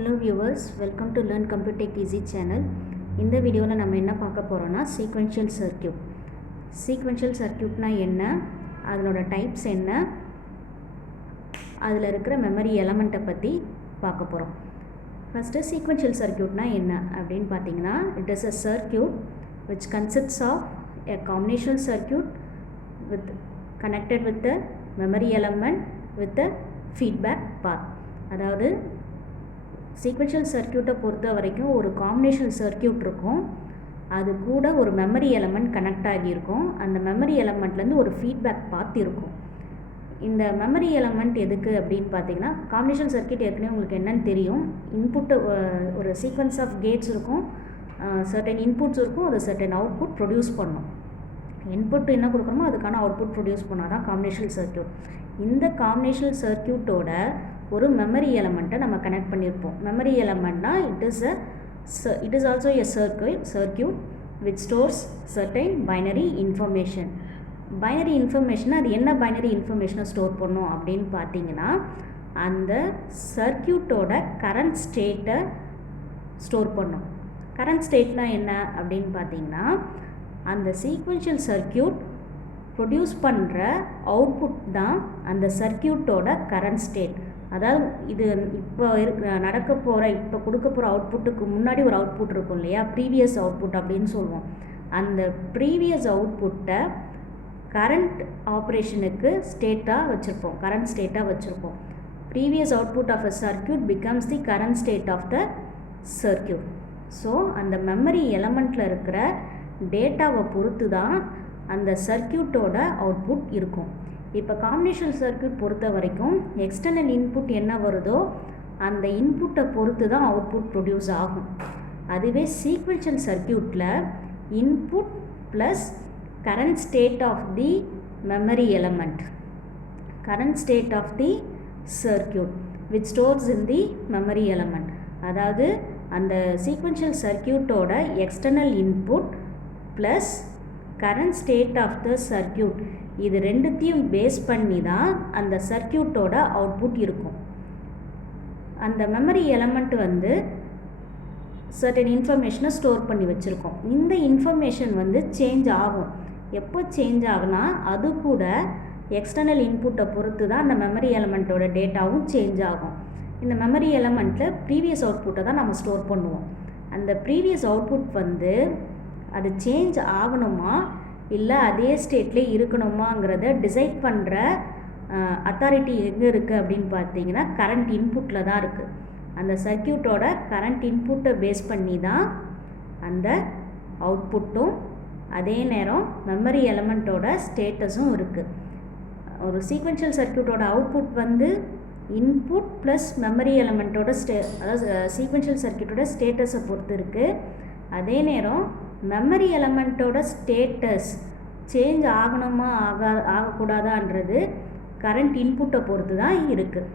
Hello viewers, welcome to Learn Computer Tech Easy channel. இந்த வீடியோவில் நம்ம என்ன பார்க்க போகிறோம்னா sequential circuit. Sequential circuitனா என்ன, அதனோட டைப்ஸ் என்ன, அதில் இருக்கிற மெமரி எலமெண்ட்டை பற்றி பார்க்க போகிறோம். ஃபஸ்ட்டு sequential circuitனா என்ன அப்படின்னு பார்த்தீங்கன்னா, it is a circuit which consists of a combinational circuit with connected with the memory element with the feedback path. அதாவது சீக்வென்ஷியல் சர்க்கியூட்டை பொறுத்த வரைக்கும் ஒரு காம்பினேஷன் சர்க்கியூட் இருக்கும், அது கூட ஒரு மெமரி எலமெண்ட் கனெக்ட் ஆகியிருக்கும். அந்த மெமரி எலமெண்ட்லேருந்து ஒரு ஃபீட்பேக் பாத் இருக்கும். இந்த மெமரி எலமெண்ட் எதுக்கு அப்படின்னு பார்த்தீங்கன்னா, காம்பினேஷன் சர்க்கியூட் ஏற்கனவே உங்களுக்கு என்னென்னு தெரியும். இன்புட்டு ஒரு சீக்வன்ஸ் ஆஃப் கேட்ஸ் இருக்கும், சர்டன் இன்புட்ஸ் இருக்கும், அது சர்டன் அவுட்புட் ப்ரொடியூஸ் பண்ணும். இன்புட் என்ன கொடுக்குறோமோ அதுக்கான அவுட்புட் ப்ரொடியூஸ் பண்ணால் தான் காம்பினேஷனல் சர்க்கியூட். இந்த காம்பினேஷனல் சர்க்கியூட்டோட ஒரு மெமரி எலமெண்ட்டை நம்ம கனெக்ட் பண்ணியிருப்போம். மெமரி எலமெண்ட்னா it is also a circuit which stores certain binary information. Binary information, அது என்ன பைனரி இன்ஃபர்மேஷனை ஸ்டோர் பண்ணும் அப்படின்னு பார்த்தீங்கன்னா, அந்த சர்க்கியூட்டோட கரண்ட் ஸ்டேட்டை ஸ்டோர் பண்ணும். கரண்ட் ஸ்டேட்னா என்ன அப்படின்னு பார்த்தீங்கன்னா, அந்த சீக்வென்ஷியல் சர்க்கியூட் ப்ரொடியூஸ் பண்ணுற அவுட்புட் தான் அந்த சர்க்கியூட்டோட கரண்ட் ஸ்டேட். அதாவது இது இப்போ நடக்க போகிற, இப்போ கொடுக்க போகிற அவுட்புட்டுக்கு முன்னாடி ஒரு அவுட்புட் இருக்கும் இல்லையா, ப்ரீவியஸ் அவுட்புட் அப்படின்னு சொல்லுவோம். அந்த ப்ரீவியஸ் அவுட்புட்டை கரண்ட் ஆப்ரேஷனுக்கு ஸ்டேட்டாக வச்சுருப்போம், கரண்ட் ஸ்டேட்டாக வச்சுருப்போம். Previous output of a circuit becomes the current state of the circuit. So அந்த மெமரி எலமெண்ட்டில் இருக்கிற டேட்டாவை பொறுத்து தான் அந்த சர்க்கியூட்டோட அவுட்புட் இருக்கும். இப்போ காம்பினேஷனல் சர்க்கியூட் பொறுத்த வரைக்கும் எக்ஸ்டர்னல் இன்புட் என்ன வருதோ அந்த இன்புட்டை பொறுத்து தான் அவுட்புட் ப்ரொடியூஸ் ஆகும். அதுவே சீக்வென்ஷியல் சர்க்கியூட்டில் input plus current state of the memory element, current state of the circuit which stores in the memory element. அதாவது அந்த சீக்வென்ஷியல் சர்க்கியூட்டோட external input plus current state of the circuit, இது ரெண்டுத்தையும் பேஸ் பண்ணி தான் அந்த சர்க்கியூட்டோட அவுட்புட் இருக்கும். அந்த மெமரி எலமெண்ட் வந்து சர்டன் இன்ஃபர்மேஷனை ஸ்டோர் பண்ணி வச்சுருக்கோம். இந்த இன்ஃபர்மேஷன் வந்து சேஞ்ச் ஆகும். எப்போ சேஞ்ச் ஆகுனா, அது கூட எக்ஸ்டர்னல் இன்புட்டை பொறுத்து தான் அந்த மெமரி எலமெண்ட்டோட டேட்டாவும் சேஞ்ச் ஆகும். இந்த மெமரி எலமெண்ட்டில் ப்ரீவியஸ் அவுட்புட்டை தான் நம்ம ஸ்டோர் பண்ணுவோம். அந்த ப்ரீவியஸ் அவுட்புட் வந்து அது சேஞ்ச் ஆகணுமா இல்லை அதே ஸ்டேட்லேயே இருக்கணுமாங்கிறத டிசைட் பண்ணுற அத்தாரிட்டி எங்கே இருக்குது அப்படின்னு பார்த்தீங்கன்னா, கரண்ட் இன்புட்டில் தான் இருக்குது. அந்த சர்க்கியூட்டோட கரண்ட் இன்புட்டை பேஸ் பண்ணி தான் அந்த அவுட்புட்டும், அதே நேரம் மெமரி எலமெண்ட்டோட ஸ்டேட்டஸும் இருக்குது. ஒரு சீக்வென்ஷியல் சர்க்கியூட்டோட அவுட்புட் வந்து இன்புட் ப்ளஸ் மெமரி எலமெண்ட்டோட அதாவது சீக்வென்ஷியல் சர்க்கியூட்டோட ஸ்டேட்டஸை பொறுத்து இருக்குது. அதே நேரம் மெமரி எலமெண்ட்டோட ஸ்டேட்டஸ் சேஞ்ச் ஆகணுமா ஆகக்கூடாதான்றது கரண்ட் இன்புட்டை பொறுத்து தான் இருக்குது.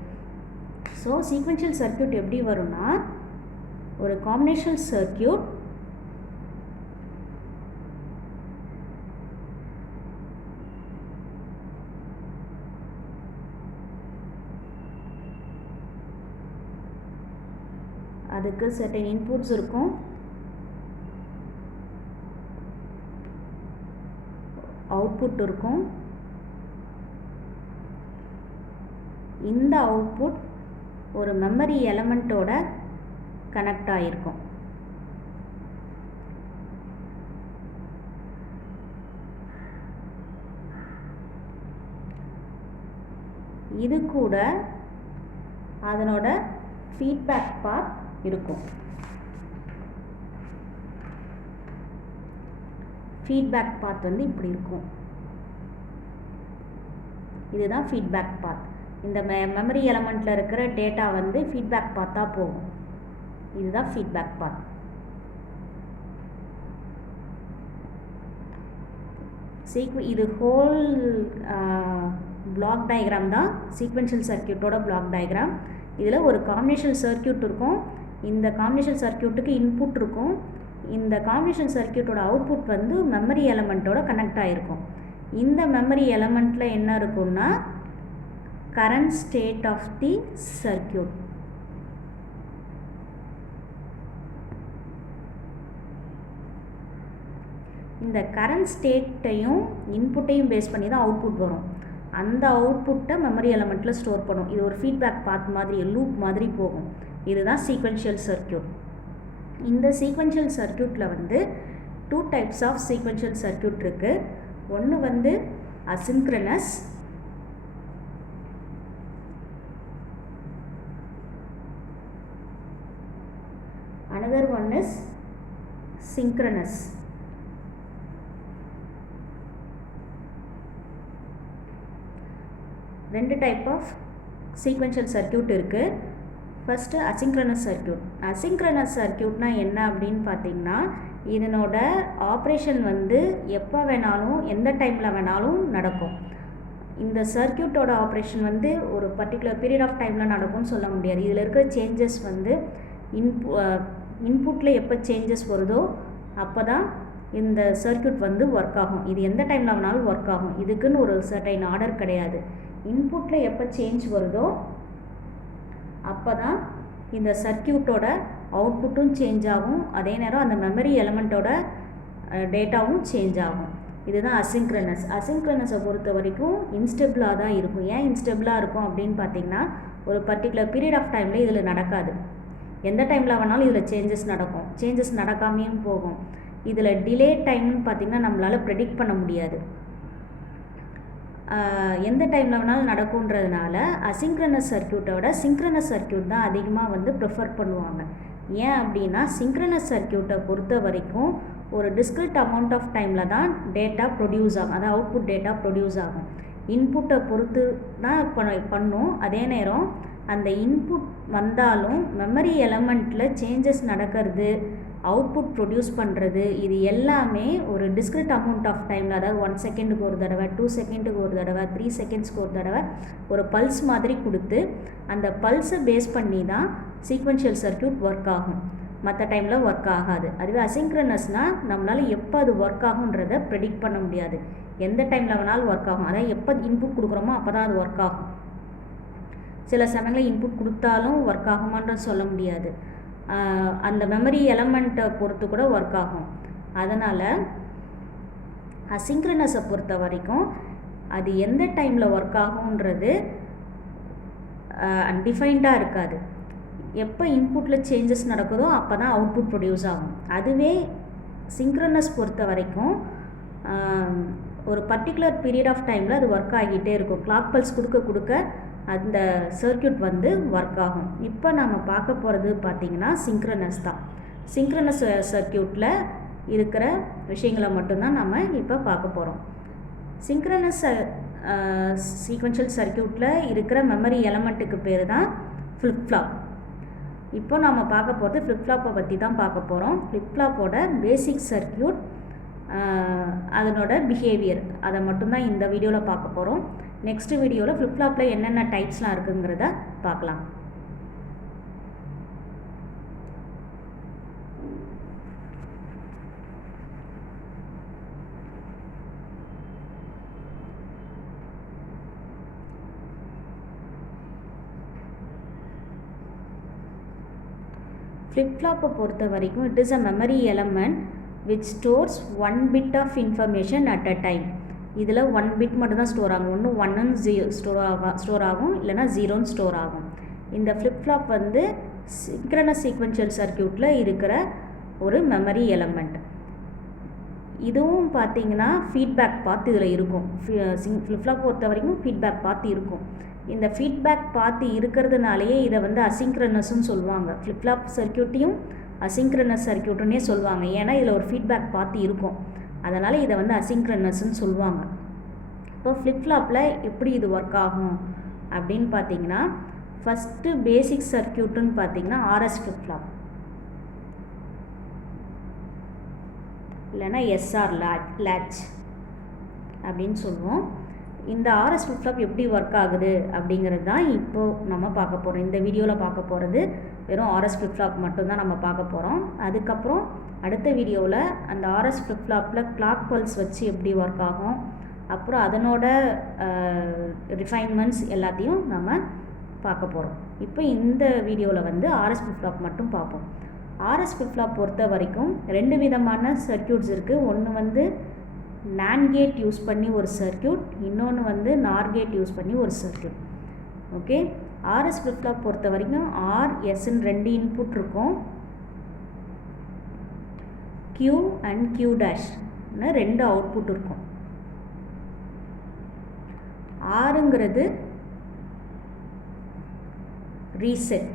ஸோ சீக்வென்ஷியல் சர்க்கியூட் எப்படி வரும்னா, ஒரு காம்பினேஷனல் சர்க்கியூட் அதுக்கு சர்டன் இன்புட்ஸ் இருக்கும், அவுட்புட் இருக்கும். இந்த அவுட்புட் ஒரு மெமரி எலமெண்ட்டோட கனெக்ட் ஆகிருக்கும். இது கூட அதனோட ஃபீட்பேக் பாத் இருக்கும். ஃபீட்பேக் பாத் வந்து இப்படி இருக்கும். இதுதான் ஃபீட்பேக் பாத். இந்த மெமரி எலமெண்ட்டில் இருக்கிற டேட்டா வந்து ஃபீட்பேக் பாத்தாக போகும். இதுதான் ஃபீட்பேக் பாத். இது ஹோல் பிளாக் டயக்ராம் தான் சீக்வென்ஷியல் சர்க்கியூட்டோட பிளாக் டயக்ராம். இதில் ஒரு காம்பினேஷனல் சர்க்கியூட் இருக்கும். இந்த காம்பினேஷன் சர்க்கியூட்டுக்கு இன்புட் இருக்கும். இந்த காம்பினேஷன் சர்க்கியூட்டோட அவுட்புட் வந்து மெமரி எலமெண்ட்டோட கனெக்ட் ஆகிருக்கும். இந்த மெமரி எலமெண்ட்டில் என்ன இருக்குன்னா, current state of the circuit, இந்த கரண்ட் ஸ்டேட்டையும் இன்புட்டையும் பேஸ் பண்ணி தான் அவுட்புட் வரும். அந்த அவுட்புட்டை மெமரி எலமெண்ட்டில் ஸ்டோர் பண்ணும். இது ஒரு ஃபீட்பேக் பாத் மாதிரி, லூப் மாதிரி போகும். இதுதான் சீக்வென்ஷியல் சர்க்யூட். இந்த சீக்வென்ஷியல் சர்க்யூட்டில் வந்து 2 டைப்ஸ் ஆஃப் சீக்வென்ஷியல் சர்க்யூட் இருக்குது. ஒன்று வந்து asynchronous, another one is synchronous. ரெண்டு டைப் ஆஃப் சீக்வென்ஷியல் சர்க்யூட் இருக்குது. First asynchronous circuit. அசின்க்ரனஸ் சர்க்யூட்னா என்ன அப்படின்னு பார்த்தீங்கன்னா, இதனோட ஆப்ரேஷன் வந்து எப்போ வேணாலும் எந்த டைமில் வேணாலும் நடக்கும். இந்த சர்க்யூட்டோட ஆப்ரேஷன் வந்து ஒரு பர்டிகுலர் பீரியட் ஆஃப் டைமில் நடக்கும்னு சொல்ல முடியாது. இதில் இருக்கிற சேஞ்சஸ் வந்து இன்புட்டில் எப்போ சேஞ்சஸ் வருதோ அப்போ தான் இந்த சர்க்யூட் வந்து ஒர்க் ஆகும். இது எந்த டைமில் வேணாலும் ஒர்க் ஆகும். இதுக்குன்னு ஒரு சர்டைன் ஆர்டர் கிடையாது. இன்புட்டில் எப்போ சேஞ்ச் வருதோ அப்போ தான் இந்த சர்க்யூட்டோட அவுட்புட்டும் சேஞ்ச் ஆகும். அதே நேரம் அந்த மெமரி எலமெண்ட்டோட டேட்டாவும் சேஞ்ச் ஆகும். இதுதான் அசின்க்ரனஸ். அசின்க்ரனஸை பொறுத்த வரைக்கும் இன்ஸ்டெபிளாக தான் இருக்கும். ஏன் இன்ஸ்டெபிளாக இருக்கும் அப்படின்னு பார்த்தீங்கன்னா, ஒரு பர்டிகுலர் பீரியட் ஆஃப் டைமில் இதில் நடக்காது. எந்த டைமில் வேணாலும் இதில் சேஞ்சஸ் நடக்கும். சேஞ்சஸ் நடக்காமையும் போகும். இதில் டிலே டைம்னு பார்த்திங்கன்னா நம்மளால் ப்ரெடிக்ட் பண்ண முடியாது. எந்த டைமில் வேணாலும் நடக்குன்றதுனால அசின்க்ரனஸ் சர்க்யூட்டோட சிங்க்ரனஸ் சர்க்யூட் தான் அதிகமாக வந்து ப்ரிஃபர் பண்ணுவாங்க. ஏன் அப்படின்னா, சிங்க்ரனஸ் சர்க்யூட்டை பொறுத்த வரைக்கும் ஒரு டிஸ்க்ரிட் அமௌண்ட் ஆஃப் டைமில் தான் டேட்டா ப்ரொடியூஸ் ஆகும். அதாவது அவுட்புட் டேட்டா ப்ரொடியூஸ் ஆகும். இன்புட்டை பொறுத்து தான் பண்ணும். அதே நேரம் அந்த இன்புட் வந்தாலும் மெமரி எலமெண்ட்டில் சேஞ்சஸ் நடக்கிறது, அவுட்புட் ப்ரொடியூஸ் பண்ணுறது, இது எல்லாமே ஒரு டிஸ்க்ரிட் அமௌண்ட் ஆஃப் டைமில், அதாவது 1 செகண்டுக்கு ஒரு தடவை, 2 செகண்டுக்கு ஒரு தடவை, 3 செகண்ட்ஸ்க்கு ஒரு தடவை ஒரு பல்ஸ் மாதிரி கொடுத்து அந்த பல்ஸை பேஸ் பண்ணி தான் சீக்வென்ஷியல் சர்க்யூட் ஒர்க் ஆகும். மற்ற டைமில் ஒர்க் ஆகாது. அதுவே அசின்க்ரனஸ்னால் நம்மளால் எப்போ அது ஒர்க் ஆகுன்றதை ப்ரெடிக்ட் பண்ண முடியாது. எந்த டைமில் வேணாலும் ஒர்க் ஆகும். அதாவது எப்போ இன்புட் கொடுக்குறோமோ அப்போ தான் அது ஒர்க் ஆகும். சில சமயங்களில் இன்புட் கொடுத்தாலும் ஒர்க் ஆகுமான்னு சொல்ல முடியாது. அந்த மெமரி எலமெண்ட்டை பொறுத்து கூட ஒர்க் ஆகும். அதனால் அசின்க்ரனஸை பொறுத்த வரைக்கும் அது எந்த டைமில் ஒர்க் ஆகுன்றது அன்டிஃபைன்டாக இருக்காது. எப்போ இன்புட்டில் சேஞ்சஸ் நடக்குதோ அப்போ தான் அவுட்புட் ப்ரொடியூஸ் ஆகும். அதுவே சிங்க்ரனஸ் பொறுத்த வரைக்கும் ஒரு பர்டிகுலர் பீரியட் ஆஃப் டைமில் அது ஒர்க் ஆகிட்டே இருக்கும். கிளாக் பல்ஸ் கொடுக்க கொடுக்க அந்த சர்க்யூட் வந்து ஒர்க் ஆகும். இப்போ நம்ம பார்க்க போகிறது பார்த்திங்கன்னா சிங்க்ரனஸ் தான். சிங்க்ரனஸ் சர்க்யூட்டில் இருக்கிற விஷயங்களை மட்டும்தான் நம்ம இப்போ பார்க்க போகிறோம். சிங்க்ரனஸ் சீக்வென்ஷியல் சர்க்யூட்டில் இருக்கிற மெமரி எலமெண்ட்டுக்கு பேர் தான் ஃப்ளிப்-ஃப்ளாப். இப்போ நம்ம பார்க்க போகிறது ஃப்ளிப்-ஃப்ளாப்பை பற்றி தான் பார்க்க போகிறோம். ஃப்ளிப்-ஃப்ளாப்போட பேசிக் சர்க்யூட், அதனோட பிஹேவியர், அதை மட்டும்தான் இந்த வீடியோவில் பார்க்க போகிறோம். நெக்ஸ்ட் வீடியோவில் ஃப்ளிப்-ஃப்ளாப்பில் என்னென்ன டைப்ஸ்லாம் இருக்குங்கிறத பார்க்கலாம். ஃப்ளிப்-ஃப்ளாப்பை பொறுத்த வரைக்கும் it is a memory element which stores 1 bit of information at a time. இதில் 1 பிட் மட்டும் தான் ஸ்டோர் ஆகும். ஒன்று 1 ஸ்டோர் ஆகும், இல்லைனா 0 ஸ்டோர் ஆகும். இந்த ஃப்ளிப்-ஃப்ளாப் வந்து சிங்க்ரனஸ் சீக்வென்ஷியல் சர்க்யூட்டில் இருக்கிற ஒரு மெமரி எலமெண்ட். இதுவும் பார்த்தீங்கன்னா ஃபீட்பேக் பாத் இதில் இருக்கும். ஃப்ளிப்-ஃப்ளாப் பொறுத்த வரைக்கும் ஃபீட்பேக் பாத் இருக்கும். இந்த ஃபீட்பேக் பாத் இருக்கிறதுனாலேயே இதை வந்து அசிங்க்ரனஸ்ன்னு சொல்லுவாங்க. ஃப்ளிப்-ஃப்ளாப் சர்க்யூட்டையும் அசிங்க்ரனஸ் சர்க்யூட்டுன்னே சொல்லுவாங்க. ஏன்னா இதில் ஒரு ஃபீட்பேக் பாத் இருக்கும். அதனால் இதை வந்து அசிங்க்ரனஸ்ன்னு சொல்லுவாங்க. இப்போ ஃப்ளிப்-ஃப்ளாப்பில் எப்படி இது ஒர்க் ஆகும் அப்படின்னு பார்த்தீங்கன்னா, ஃபஸ்ட்டு பேசிக் சர்க்யூட்டுன்னு பார்த்தீங்கன்னா ஆர்எஸ் ஃப்ளிப்-ஃப்ளாப், இல்லைன்னா எஸ்ஆர் லேட்ச் அப்படின்னு சொல்லுவோம். இந்த ஆர்எஸ் ஃப்ளிப்-ஃப்ளாப் எப்படி ஒர்க் ஆகுது அப்படிங்கிறது தான் இப்போது நம்ம பார்க்க போகிறோம். இந்த வீடியோவில் பார்க்க போகிறது வெறும் ஆர்எஸ் ஃப்ளிப்-ஃப்ளாப் மட்டும்தான் நம்ம பார்க்க போகிறோம். அதுக்கப்புறம் அடுத்த வீடியோவில் அந்த ஆர்எஸ் ஃப்ளிப்-ஃப்ளாப்பில் கிளாக் பல்ஸ் வச்சு எப்படி ஒர்க் ஆகும், அப்புறம் அதனோட ரிஃபைன்மெண்ட்ஸ் எல்லாத்தையும் நம்ம பார்க்க போகிறோம். இப்போ இந்த வீடியோவில் வந்து ஆர்எஸ் ஃப்ளிப்-ஃப்ளாப் மட்டும் பார்ப்போம். ஆர்எஸ் ஃபிளிப் ஃப்ளாப் பொறுத்த வரைக்கும் 2 விதமான சர்க்யூட்ஸ் இருக்குது. ஒன்று வந்து NAND கேட் யூஸ் பண்ணி ஒரு சர்க்யூட், இன்னொன்று வந்து NOR கேட் யூஸ் பண்ணி ஒரு circuit. Okay, RS flip flop பொறுத்த வரைக்கும் RSன்னு 2 இன்புட் இருக்கும், Q அண்ட் Q டேஷ்னு 2 அவுட்புட் இருக்கும். ஆறுங்கிறது ரீசெட்,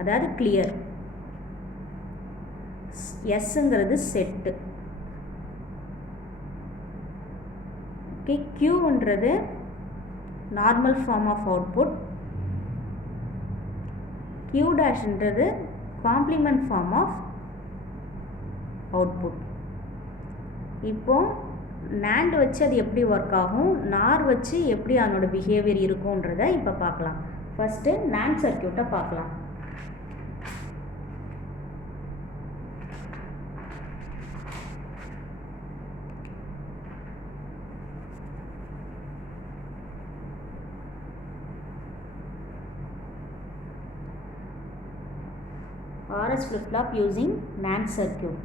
அதாவது கிளியர். எஸ்ங்கிறது செட்டு. ஓகே, கியூன்றது normal form of output, Q டேஷ்ன்றது காம்ப்ளிமெண்ட் ஃபார்ம் ஆஃப் அவுட்புட். இப்போ NAND வச்சு அது எப்படி ஒர்க் ஆகும், NOR வச்சு எப்படி அதனோட பிஹேவியர் இருக்கும்ன்றதை இப்போ பார்க்கலாம். ஃபஸ்ட்டு NAND சர்க்யூட்டை பார்க்கலாம். RS flip-flop using NAND circuit.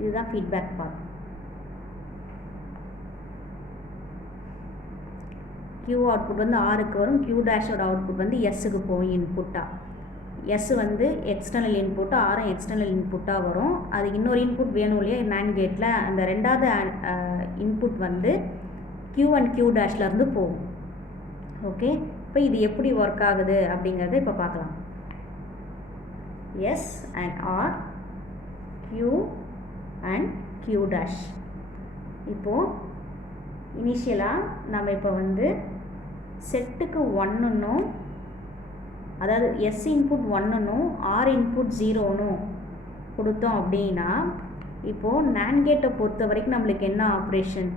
இதுதான் ஃபீட்பேக் பார்ட். Q அவுட்புட் வந்து ஆருக்கு வரும், Q டேஷோட அவுட்புட் வந்து எஸ்ஸுக்கு போகும் இன்புட்டாக. எஸ் வந்து எக்ஸ்டர்னல் இன்புட்டாக, ஆரும் எக்ஸ்டர்னல் இன்புட்டாக வரும். அது இன்னொரு இன்புட் வேணும் இல்லையா NAND கேட்டில், அந்த ரெண்டாவது இன்புட் வந்து Q அண்ட் Q டேஷ்லேருந்து போகும். ஓகே, இப்போ இது எப்படி ஒர்க் ஆகுது அப்படிங்கிறத இப்போ பார்க்கலாம். S and R, Q and Q dash. இப்போது இனிஷியலாக நம்ம இப்போ வந்து செட்டுக்கு 1ன்னும், அதாவது எஸ் இன்புட் 1ன்னும் ஆர் இன்புட் 0ன்னும் கொடுத்தோம் அப்படின்னா, இப்போது NAND கேட்டை பொறுத்த வரைக்கும் நம்மளுக்கு என்ன ஆப்ரேஷன்,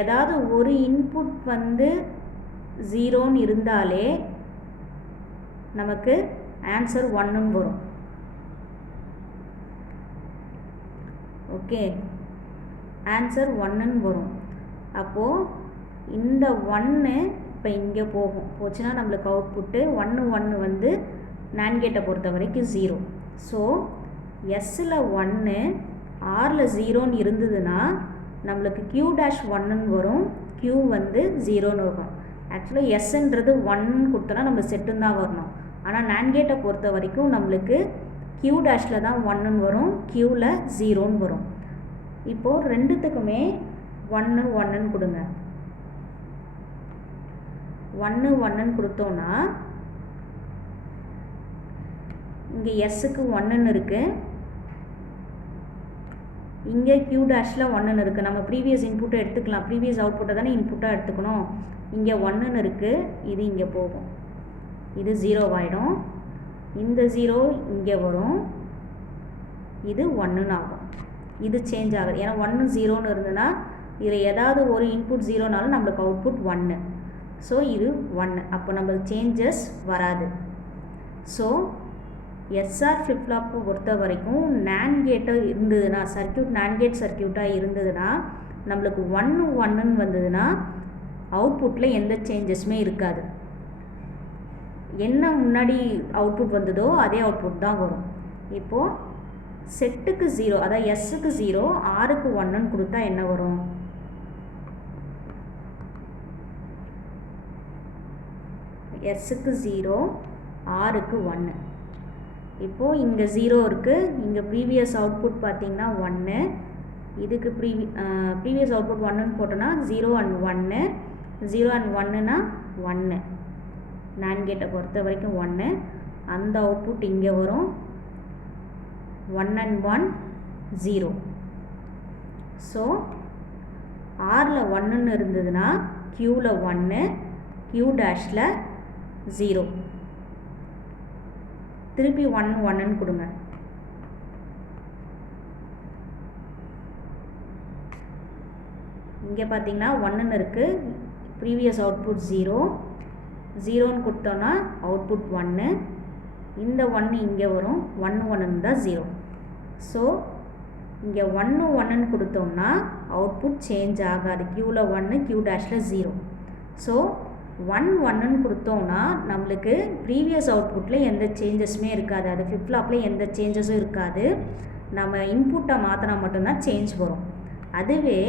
ஏதாவது ஒரு இன்புட் வந்து 0ன்னு இருந்தாலே நமக்கு ஆன்சர் 1ன்னு வரும். ஓகே, ஆன்சர் 1ன்னு வரும். அப்போது இந்த 1 இப்போ இங்கே போச்சுன்னா நம்மளுக்கு அவுட்புட்டு 1 வந்து NAND கேட்டை பொறுத்த வரைக்கும் 0. ஸோ எஸ்ஸில் 1 ஆரில் 0ன்னு இருந்ததுன்னா நம்மளுக்கு Q டேஷ் 1ன்னு வரும், Q வந்து 0ன்னு வரும். ஆக்சுவலாக எஸ்ன்றது 1 கொடுத்தோன்னா நம்மளுக்கு செட்டுன்னு தான் வரணும். ஆனால் NAND கேட்டை பொறுத்த வரைக்கும் நம்மளுக்கு Q டேஷில் தான் 1ன்னு வரும், Qவில் 0ன்னு வரும். இப்போது ரெண்டுத்துக்குமே 1 கொடுங்க. 1 கொடுத்தோன்னா இங்கே எஸ்ஸுக்கு 1 இருக்குது, இங்கே Q டேஷில் 1 இருக்குது. நம்ம ப்ரீவியஸ் இன்புட்டை எடுத்துக்கலாம், ப்ரீவியஸ் அவுட்புட்டை தானே இன்புட்டாக எடுத்துக்கணும். இங்கே 1 இருக்குது, இது இங்கே போகும், இது 0 ஆகிடும். இந்த 0 இங்கே வரும், இது 1 ஆகும். இது சேஞ்ச் ஆகுது, ஏன்னா 1 0ன்னு இருந்ததுன்னா இதில் ஏதாவது ஒரு இன்புட் 0னாலும் நம்மளுக்கு அவுட்புட் 1. ஸோ இது 1, அப்போ நம்மளுக்கு சேஞ்சஸ் வராது. ஸோ எஸ்ஆர் ஃப்ளிப் ஃப்ளாப்பை பொறுத்த வரைக்கும் NAND கேட்டை இருந்ததுன்னா, சர்க்யூட் NAND கேட் சர்க்யூட்டாக இருந்ததுன்னா நம்மளுக்கு 1ன்னு வந்ததுன்னா அவுட்புட்டில் எந்த சேஞ்சஸுமே இருக்காது. என்ன முன்னாடி அவுட்புட் வந்ததோ அதே அவுட்புட் தான் வரும். இப்போது செட்டுக்கு 0, அதாவது எஸ்ஸுக்கு 0, ஆருக்கு 1ன்னு கொடுத்தா என்ன வரும், எஸ்ஸுக்கு 0, ஆருக்கு 1. இப்போது இங்கே 0 இருக்குது, இங்கே ப்ரீவியஸ் அவுட்புட் பார்த்திங்கன்னா 1, இதுக்கு ப்ரீவியஸ் அவுட்புட் 1ன்னு போட்டோன்னா 0 அண்ட் 1, 0 அண்ட் 1னா 1. NAND கேட்டை பொறுத்த வரைக்கும் 1, அந்த அவுட்புட் இங்கே வரும், 1 and 1 0. ஸோ ஆரில் 1ன்னு இருந்ததுன்னா Qவில் 1, Q டேஷில் 0. திருப்பி 1ன்னு கொடுங்க. இங்கே பார்த்தீங்கன்னா 1ன்னு இருக்குது, ப்ரீவியஸ் அவுட்புட் 0, 0ன்னு கொடுத்தோன்னா அவுட்புட் 1, இந்த 1 இங்கே வரும், 1 1 தான் 0. ஸோ இங்கே 1 1ன்னு கொடுத்தோம்னா அவுட்புட் சேஞ்ச் ஆகாது, க்யூவில் 1 க்யூ டேஷில் 0. ஸோ 1 1ன்னு கொடுத்தோம்னா நம்மளுக்கு ப்ரீவியஸ் அவுட்புட்டில் எந்த சேஞ்சஸுமே இருக்காது, அது ஃபிளிப் ஃப்ளாப்பில் எந்த சேஞ்சஸும் இருக்காது, நம்ம இன்புட்டை மாற்றினா மட்டும்தான் சேஞ்ச் வரும். அதுவே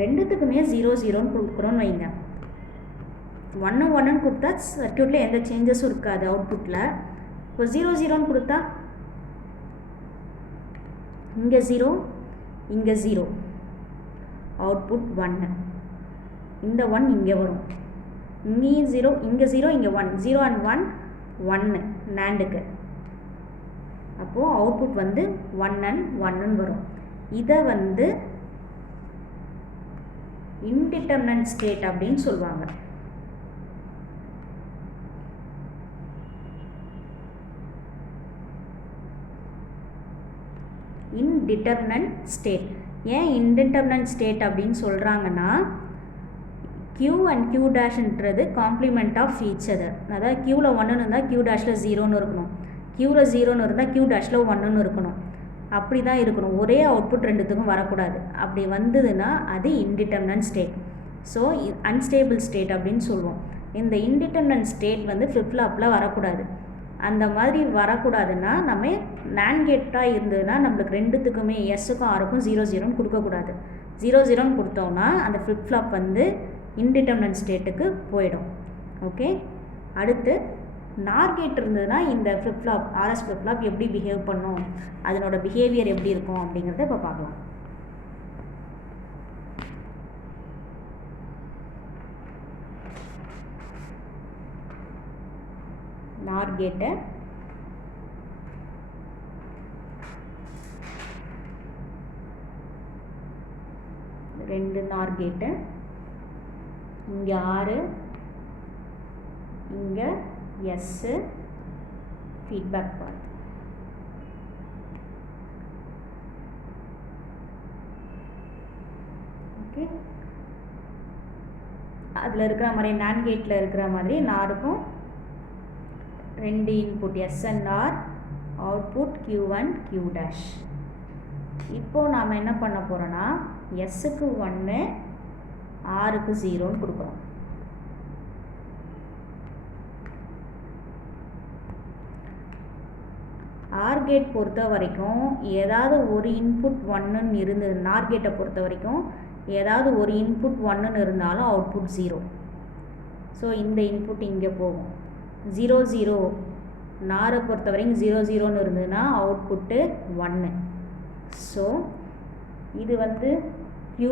ரெண்டுத்துக்குமே 0 0ன்னு கொடுக்குறோன்னு வைங்க, 1 1ன்னு கொடுத்தா சர்க்யூட்டில் எந்த சேஞ்சஸும் இருக்காது அவுட்புட்டில். இப்போ 0 0ன்னு கொடுத்தா இங்கே 0 இங்கே 0, அவுட்புட் 1, இந்த 1 இங்கே வரும், இங்கேயும் 0 இங்கே 0 இங்கே 1, 0 and 1 1 NANDக்கு. அப்போது அவுட்புட் வந்து 1 and 1ன்னு வரும். இதை வந்து இன்டிட்டர்மினன்ட் ஸ்டேட் அப்படின்னு சொல்லுவாங்க. Indeterminate state. ஏன் இன்டிட்டர்மினன்ட் ஸ்டேட் அப்படின்னு சொல்கிறாங்கன்னா, Q and Q டேஷ்ன்றது காம்ப்ளிமெண்ட் ஆஃப் ஈச் அதர். அதாவது Qவில் 1ன்னு இருந்தால் Q டேஷில் 0ன்னு இருக்கணும், Qவில் 0ன்னு இருந்தால் Q டேஷில் 1ன்னு இருக்கணும். அப்படி தான் இருக்கணும், ஒரே அவுட்புட் ரெண்டுத்துக்கும் வரக்கூடாது. அப்படி வந்ததுன்னா அது indeterminate state. So unstable state அப்படின்னு சொல்லுவோம். இந்த இன்டிட்டர்மினன்ட் ஸ்டேட் வந்து ஃபிளிப் ஃப்ளாப்பில் வரக்கூடாது. அந்த மாதிரி வரக்கூடாதுன்னா நம்ம NAND கேட்டாக இருந்ததுன்னா நம்மளுக்கு ரெண்டுத்துக்குமே எஸ்ஸுக்கும் ஆருக்கும் 0 0ன்னு கொடுக்கக்கூடாது. 0 0ன்னு கொடுத்தோம்னா அந்த ஃபிளிப் ஃப்ளாப் வந்து இன்டிட்டர்மினன்ட் ஸ்டேட்டுக்கு போயிடும். ஓகே, அடுத்து NOR கேட் இருந்ததுன்னா இந்த flip flop RS flip flop எப்படி பிஹேவ் பண்ணும், அதனோட பிஹேவியர் எப்படி இருக்கும் அப்படிங்கிறத இப்போ பார்க்கலாம். NOR கேட்டை ரெண்டு NOR கேட்டு, இங்கே 6, இங்கே எஸ்ஸு, ஃபீட்பேக் பாத். ஓகே, அதில் இருக்கிற மாதிரி NAND கேட்டில் இருக்கிற மாதிரி நாருக்கும் ரெண்டு input S and R, output Q1 Q dash. இப்போது நாம் என்ன பண்ண போகிறோன்னா எஸ்ஸுக்கு 1 ஆருக்கு 0ன்னு கொடுக்குறோம். ஆர் கேட் பொறுத்த வரைக்கும் ஏதாவது ஒரு இன்புட் 1ன்னு இருந்தது, நார் கேட்டை பொறுத்த வரைக்கும் ஏதாவது ஒரு இன்புட் 1ன்னு இருந்தாலும் அவுட்புட் 0. ஸோ இந்த இன்புட் இங்கே போகும் 0 0. நாரை பொறுத்த வரைக்கும் 0 0ன்னு இருந்ததுன்னா அவுட்புட்டு 1. ஸோ இது வந்து Q,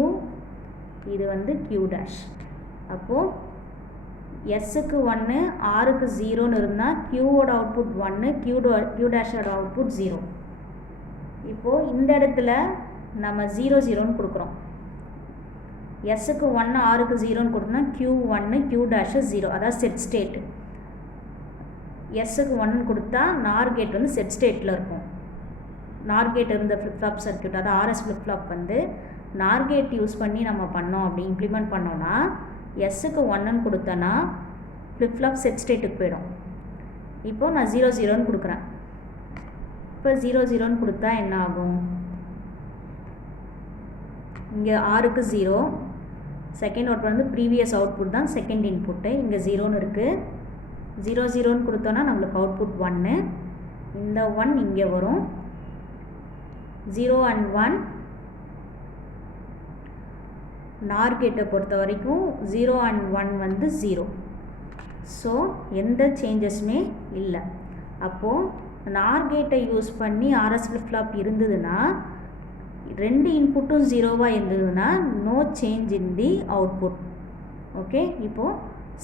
இது வந்து Q டேஷ். அப்போது எஸ்ஸுக்கு 1 ஆருக்கு 0ன்னு இருந்தால் Qவோட அவுட்புட் 1, Q டேஷோட அவுட்புட் 0. இப்போது இந்த இடத்துல நம்ம 0 0ன்னு கொடுக்குறோம். எஸ்ஸுக்கு 1 ஆருக்கு 0ன்னு கொடுத்தோம்னா Q1 Q டேஷு 0, அதாவது செட் ஸ்டேட்டு. எஸ்ஸுக்கு 1 கொடுத்தா நார் கேட் வந்து செட் ஸ்டேட்டில் இருக்கும். நார் கேட் இருந்த ஃபிளிப் ஃப்ளாப் சர்க்யூட், அதாவது ஆர்எஸ் ஃபிளிப் ஃப்ளாப் வந்து நார் கேட் யூஸ் பண்ணி நம்ம பண்ணோம் அப்படி இம்ப்ளிமெண்ட் பண்ணோன்னா எஸ்ஸுக்கு 1ன்னு கொடுத்தோன்னா ஃபிளிப் ஃப்ளாப் செட் ஸ்டேட்டுக்கு போயிடும். இப்போது நான் 0 0ன்னு கொடுக்குறேன். இப்போ 0 0ன்னு கொடுத்தா என்ன ஆகும், இங்கே ஆருக்கு 0, செகண்ட் அவுட்புட் வந்து ப்ரீவியஸ் அவுட்புட் தான் செகண்ட் இன்புட்டு, இங்கே 0ன்னு இருக்குது. 0 0ன்னு கொடுத்தோன்னா நம்மளுக்கு அவுட்புட் 1, இந்த 1 இங்கே வரும். 0 and 1 நார் கேட்டை பொறுத்த வரைக்கும் 0 and 1 வந்து 0. ஸோ எந்த சேஞ்சஸுமே இல்லை. அப்போது நார் கேட்டை யூஸ் பண்ணி ஆர்எஸ் ஃபிளிப் ஃப்ளாப் இருந்ததுன்னா ரெண்டு இன்புட்டும் 0வாக இருந்ததுன்னா no change in the output. Okay, இப்போது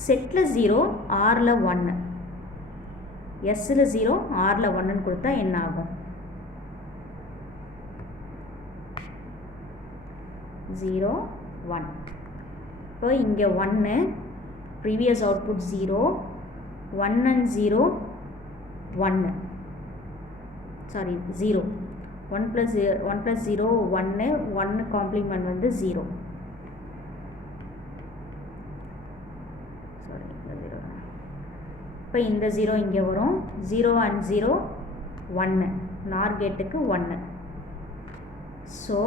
செட்டில் 0 ஆரில் 1, எஸ்ஸில் 0 ஆரில் 1ன்னு கொடுத்தா என்ன ஆகும், 0 1. இப்போ இங்கே 1, ப்ரீவியஸ் அவுட்புட் 0, 1 and 0 1, சாரி 0, 1 plus 0 1, 1 காம்ப்ளிமெண்ட் வந்து 0. இப்போ இந்த 0 இங்கே வரும். 0 and 0 1, NOR கேட்டுக்கு 1. So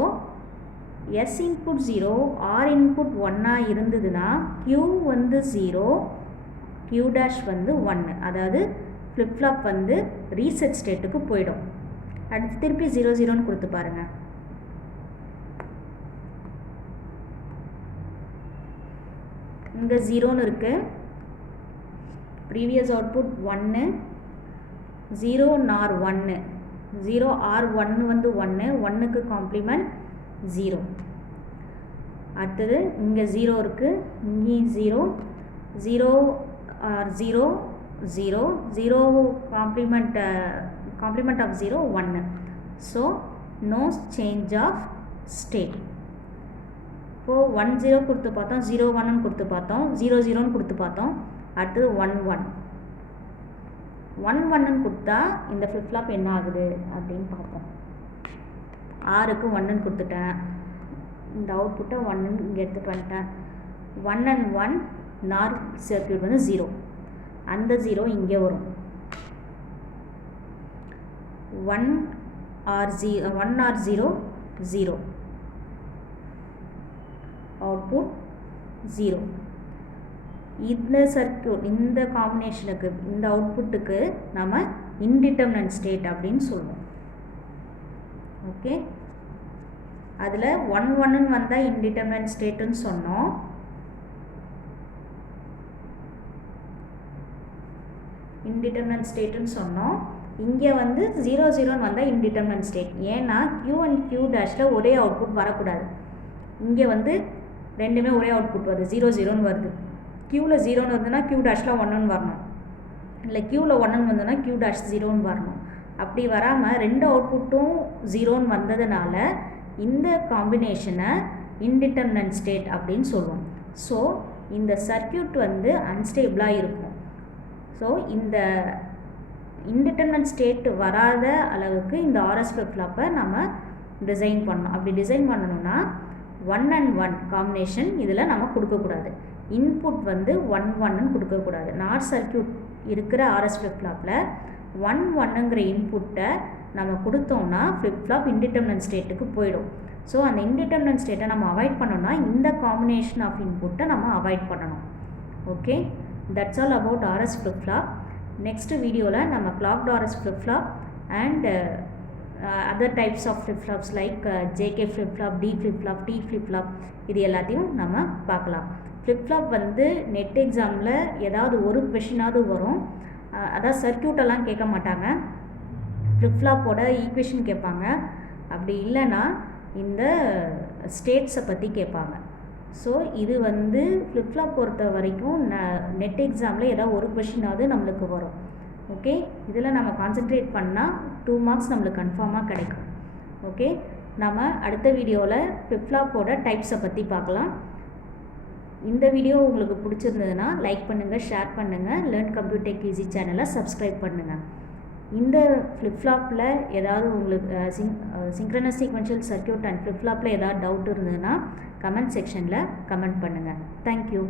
S input 0 R input 1 இருந்ததுன்னா Q வந்து 0, Q dash வந்து 1. அதாவது flip flop வந்து ரீசெட் ஸ்டேட்டுக்கு போயிடும். அடுத்து திருப்பி 0 0ன்னு கொடுத்து பாருங்க. இங்கே 0ன்னு இருக்கு. ப்ரீவியஸ் அவுட்புட் 1, 0 NOR 1, 0 R 1 வந்து 1, 1க்கு காம்ப்ளிமெண்ட் 0. அடுத்தது இங்கே 0 இருக்குது, இங்கேயும் 0, 0 R 0, 0, 0 complement of 0 1. So no change of state. இப்போது 1 0 கொடுத்து பார்த்தோம், 0 1ன்னு கொடுத்து பார்த்தோம், 0 0ன்னு கொடுத்து பார்த்தோம். அடுத்தது 1 1, 1 1ன்னு கொடுத்தா இந்த ஃப்ளிப் ஃப்ளாப் என்ன ஆகுது அப்படின்னு பார்ப்போம். ஆறுக்கு 1ன்னு கொடுத்துட்டேன், இந்த அவுட்புட்டை 1ன்னு இங்கே எடுத்துகிட்டு வந்துட்டேன். 1 and 1 நார் சர்க்யூட் வந்து 0, அந்த 0 இங்கே வரும். 1 or 0 0, அவுட்புட் 0. இந்த சர்க்யூட், இந்த காம்பினேஷனுக்கு, இந்த அவுட்புட்டுக்கு நம்ம இன்டிட்டர்மினன்ட் ஸ்டேட் அப்படின்னு சொல்லுவோம். ஓகே, அதில் 1 1ன்னு வந்தால் இன்டிட்டர்மினன்ட் ஸ்டேட்டுன்னு சொன்னோம். இன்டிட்டர்மினன்ட் ஸ்டேட்டுன்னு சொன்னோம். இங்கே வந்து 0 0ன்னு வந்தால் இன்டிட்டர்மினன்ட் ஸ்டேட். ஏன்னா Q and Q டேஷில் ஒரே அவுட்புட் வரக்கூடாது. இங்கே வந்து ரெண்டுமே ஒரே அவுட்புட் வருது, 0 0ன்னு வருது. Qவில் 0ன்னு வருதுன்னா Q டேஷில் 1ன்னு வரணும், இல்லை Qவில் 1ன்னு வந்ததுன்னா Q டேஷ் 0ன்னு வரணும். அப்படி வராமல் ரெண்டு அவுட்புட்டும் 0ன்னு வந்ததுனால இந்த காம்பினேஷனை இன்டிட்டர்மினன்ட் ஸ்டேட் அப்படின்னு சொல்லுவோம். ஸோ இந்த சர்க்யூட் வந்து அன்ஸ்டேபிளாக இருக்கும். ஸோ இந்த இன்டிட்டர்மினன்ட் ஸ்டேட் வராத அளவுக்கு இந்த ஆர்எஸ் ஃப்ளிப் ஃப்ளாப்பை நம்ம டிசைன் பண்ணணும். அப்படி டிசைன் பண்ணணும்னா 1 and 1 காம்பினேஷன் இதில் நம்ம கொடுக்கக்கூடாது. இன்புட் வந்து 1 1ன்னு கொடுக்கக்கூடாது. நார் சர்க்யூட் இருக்கிற ஆர்எஸ் ஃப்ளிப் ஃப்ளாப்பில் 1 1ங்கிற இன்புட்டை நம்ம கொடுத்தோம்னா ஃப்ளிப் ஃப்ளாப் இன்டிட்டர்மினன்ட் ஸ்டேட்டுக்கு போயிடும். ஸோ அந்த இன்டிட்டர்மினன்ட் ஸ்டேட்டை நம்ம அவாய்ட் பண்ணோம்னா இந்த காம்பினேஷன் ஆஃப் இன்புட்டை நம்ம அவாய்ட் பண்ணணும். Okay, that's all about RS flip flop. Next வீடியோவில் நம்ம clocked RS flip flop and other types of flip flops like JK flip flop, D flip flop, T flip flop, இது எல்லாத்தையும் நம்ம பார்க்கலாம். Flip flop வந்து net எக்ஸாமில் ஏதாவது ஒரு கொஷினாவது வரும். அதாவது சர்க்யூட்டெல்லாம் கேட்க மாட்டாங்க, ஃப்ளிப் ஃப்ளாப்போட ஈக்குவேஷன் கேட்பாங்க. அப்படி இல்லைன்னா இந்த ஸ்டேட்ஸை பற்றி கேட்பாங்க. ஸோ இது வந்து ஃப்ளிப் ஃப்ளாப் பொறுத்த வரைக்கும் நெட் எக்ஸாமில் ஏதாவது ஒரு கொஷினாவது நம்மளுக்கு வரும். ஓகே, இதில் நம்ம கான்சென்ட்ரேட் பண்ணால் 2 மார்க்ஸ் நம்மளுக்கு கன்ஃபார்மாக கிடைக்கும். ஓகே, நம்ம அடுத்த வீடியோவில் ஃப்ளிப் ஃப்ளாப்போட டைப்ஸை பற்றி பார்க்கலாம். இந்த வீடியோ உங்களுக்கு பிடிச்சிருந்ததுன்னா லைக் பண்ணுங்கள், ஷேர் பண்ணுங்கள், லேர்ன் கம்ப்யூட்டர் டெக் ஈஸி சேனலை சப்ஸ்கிரைப் பண்ணுங்கள். இந்த ஃப்ளிப் ஃப்ளாப்பில் ஏதாவது உங்களுக்கு synchronous sequential circuit and flip ஃப்ளாப்பில் ஏதாவது டவுட் இருந்ததுன்னா கமெண்ட் செக்ஷனில் கமெண்ட் பண்ணுங்கள். தேங்க்யூ.